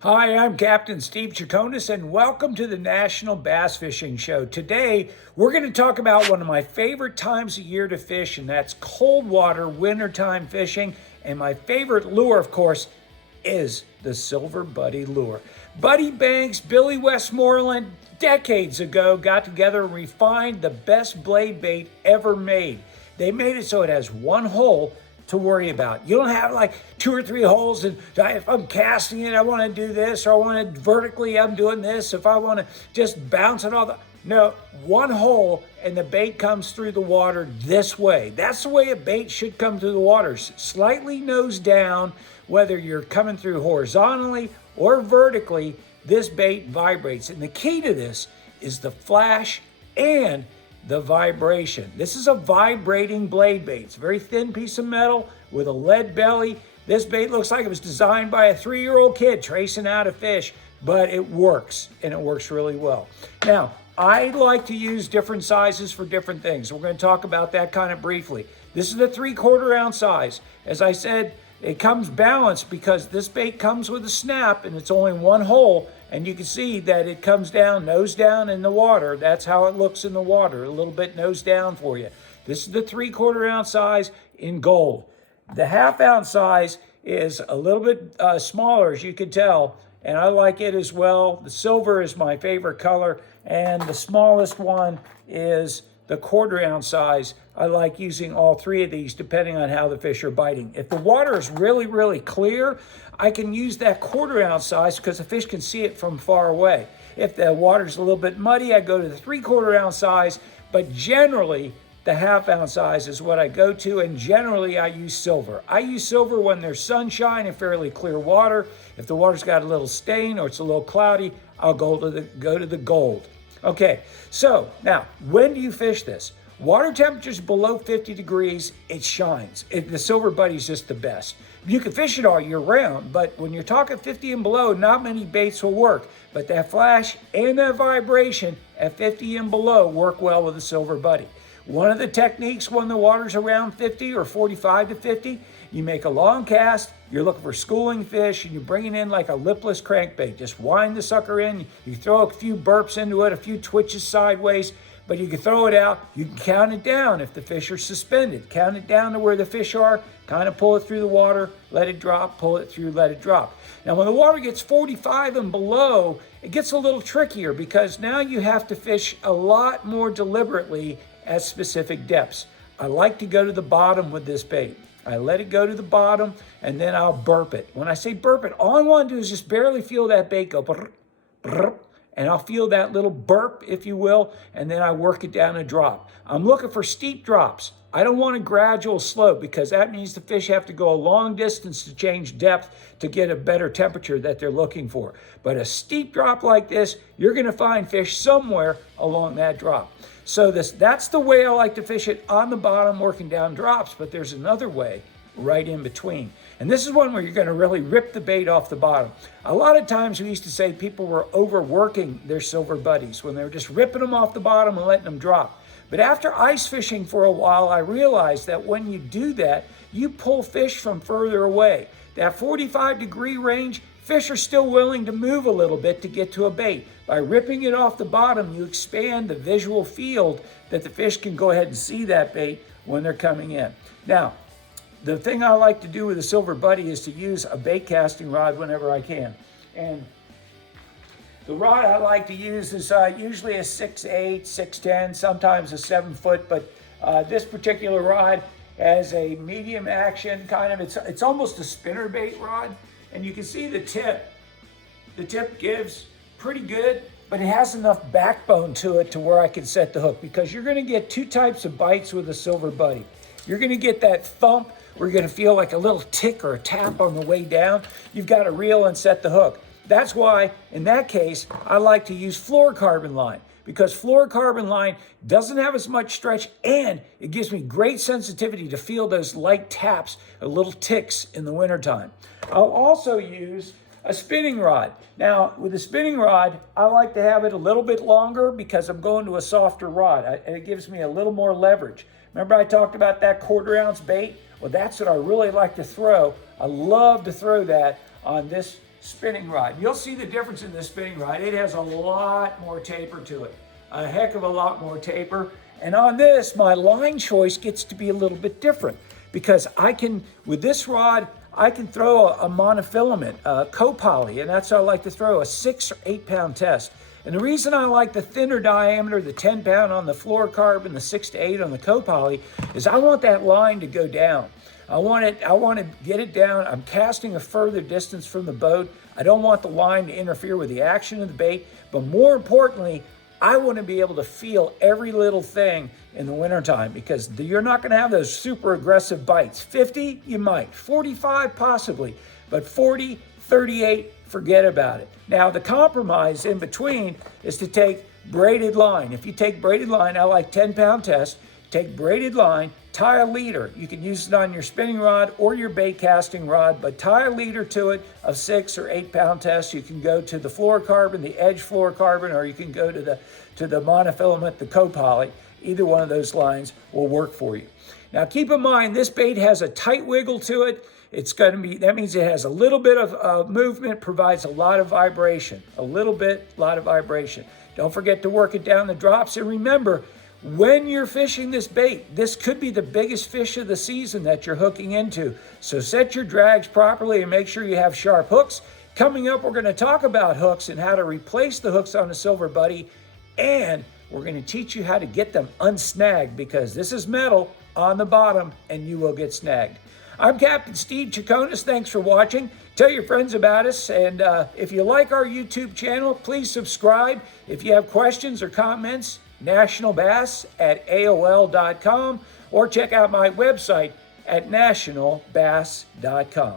Hi, I'm Captain Steve Chaconas, and welcome to the National Bass Fishing Show. Today, we're going to talk about one of my favorite times of year to fish, and that's cold water wintertime fishing. And my favorite lure, of course, is the Silver Buddy lure. Buddy Banks, Billy Westmoreland, decades ago, got together and refined the best blade bait ever made. They made it so it has one hole to worry about. You don't have like 2 or 3 holes, and if I'm casting it, I want to do this, or I want to vertically, I'm doing this. If I want to just bounce it all, no, one hole, and the bait comes through the water this way. That's the way a bait should come through the water, slightly nose down. Whether you're coming through horizontally or vertically, this bait vibrates. And the key to this is the flash and the vibration. This is a vibrating blade bait. It's a very thin piece of metal with a lead belly. This bait looks like it was designed by a 3-year-old kid tracing out a fish, but it works, and it works really well. Now, I like to use different sizes for different things. We're going to talk about that kind of briefly. This is the 3/4 ounce size. As I said, it comes balanced because this bait comes with a snap and it's only one hole, and you can see that it comes down, nose down in the water. That's how it looks in the water, a little bit nose down for you. This is the 3/4 ounce size in gold. The 1/2 ounce size is a little bit smaller, as you can tell, and I like it as well. The silver is my favorite color, and the smallest one is the 1/4 ounce size. I like using all 3 of these depending on how the fish are biting. If the water is really, really clear, I can use that 1/4 ounce size because the fish can see it from far away. If the water's a little bit muddy, I go to the 3/4 ounce size, but generally the 1/2 ounce size is what I go to, and generally I use silver. I use silver when there's sunshine and fairly clear water. If the water's got a little stain or it's a little cloudy, I'll go to the gold. Okay, so now, when do you fish this? Water temperature's below 50 degrees, it shines. The Silver Buddy's just the best. You can fish it all year round, but when you're talking 50 and below, not many baits will work. But that flash and that vibration at 50 and below work well with the Silver Buddy. One of the techniques when the water's around 50 or 45 to 50, you make a long cast, you're looking for schooling fish, and you bring it in like a lipless crankbait. Just wind the sucker in, you throw a few burps into it, a few twitches sideways, but you can throw it out. You can count it down if the fish are suspended. Count it down to where the fish are, kind of pull it through the water, let it drop, pull it through, let it drop. Now, when the water gets 45 and below, it gets a little trickier because now you have to fish a lot more deliberately at specific depths. I like to go to the bottom with this bait. I let it go to the bottom, and then I'll burp it. When I say burp it, all I want to do is just barely feel that bait go brr, brr, and I'll feel that little burp, if you will, and then I work it down and drop. I'm looking for steep drops. I don't want a gradual slope because that means the fish have to go a long distance to change depth to get a better temperature that they're looking for. But a steep drop like this, you're going to find fish somewhere along that drop. So that's the way I like to fish it, on the bottom, working down drops, but there's another way right in between. And this is one where you're going to really rip the bait off the bottom. A lot of times we used to say people were overworking their Silver Buddies when they were just ripping them off the bottom and letting them drop. But after ice fishing for a while, I realized that when you do that, you pull fish from further away. That 45-degree range, fish are still willing to move a little bit to get to a bait. By ripping it off the bottom, you expand the visual field that the fish can go ahead and see that bait when they're coming in. Now, the thing I like to do with a Silver Buddy is to use a bait casting rod whenever I can. And the rod I like to use is usually a 6'8", 6'10", sometimes a 7 foot, but this particular rod has a medium action kind of, it's almost a spinner bait rod, and you can see the tip. The tip gives pretty good, but it has enough backbone to it to where I can set the hook, because you're gonna get 2 types of bites with a Silver Buddy. You're gonna get that thump where you're gonna feel like a little tick or a tap on the way down. You've got to reel and set the hook. That's why, in that case, I like to use fluorocarbon line, because fluorocarbon line doesn't have as much stretch, and it gives me great sensitivity to feel those light taps or little ticks in the wintertime. I'll also use a spinning rod. Now, with a spinning rod, I like to have it a little bit longer because I'm going to a softer rod, and it gives me a little more leverage. Remember I talked about that 1/4 ounce bait? Well, that's what I really like to throw. I love to throw that on this spinning rod. You'll see the difference in this spinning rod. It has a lot more taper to it, a heck of a lot more taper. And on this, my line choice gets to be a little bit different because I can, with this rod, I can throw a monofilament, a copoly, and that's how I like to throw, a 6 or 8 pound test. And the reason I like the thinner diameter, the 10 pound on the fluorocarbon, the 6 to 8 on the copoly, is I want that line to go down. I want to get it down. I'm casting a further distance from the boat. I don't want the line to interfere with the action of the bait, but more importantly, I want to be able to feel every little thing in the wintertime because you're not going to have those super aggressive bites. 50, you might. 45, possibly. But 40, 38, forget about it. Now, the compromise in between is to take braided line. If you take braided line, I like 10 pound test. Take braided line, tie a leader. You can use it on your spinning rod or your bait casting rod, but tie a leader to it of 6 or 8 pound test. You can go to the fluorocarbon, the edge fluorocarbon, or you can go to the monofilament, the copoly. Either one of those lines will work for you. Now keep in mind, this bait has a tight wiggle to it. It's going to be, that means it has a little bit of movement, provides a lot of vibration, a lot of vibration. Don't forget to work it down the drops. And remember, when you're fishing this bait, this could be the biggest fish of the season that you're hooking into. So set your drags properly and make sure you have sharp hooks. Coming up, we're going to talk about hooks and how to replace the hooks on a silver buddy. And we're going to teach you how to get them unsnagged because this is metal on the bottom and you will get snagged. I'm Captain Steve Chaconas. Thanks for watching. Tell your friends about us. And if you like our YouTube channel, please subscribe. If you have questions or comments, nationalbass@aol.com or check out my website at nationalbass.com.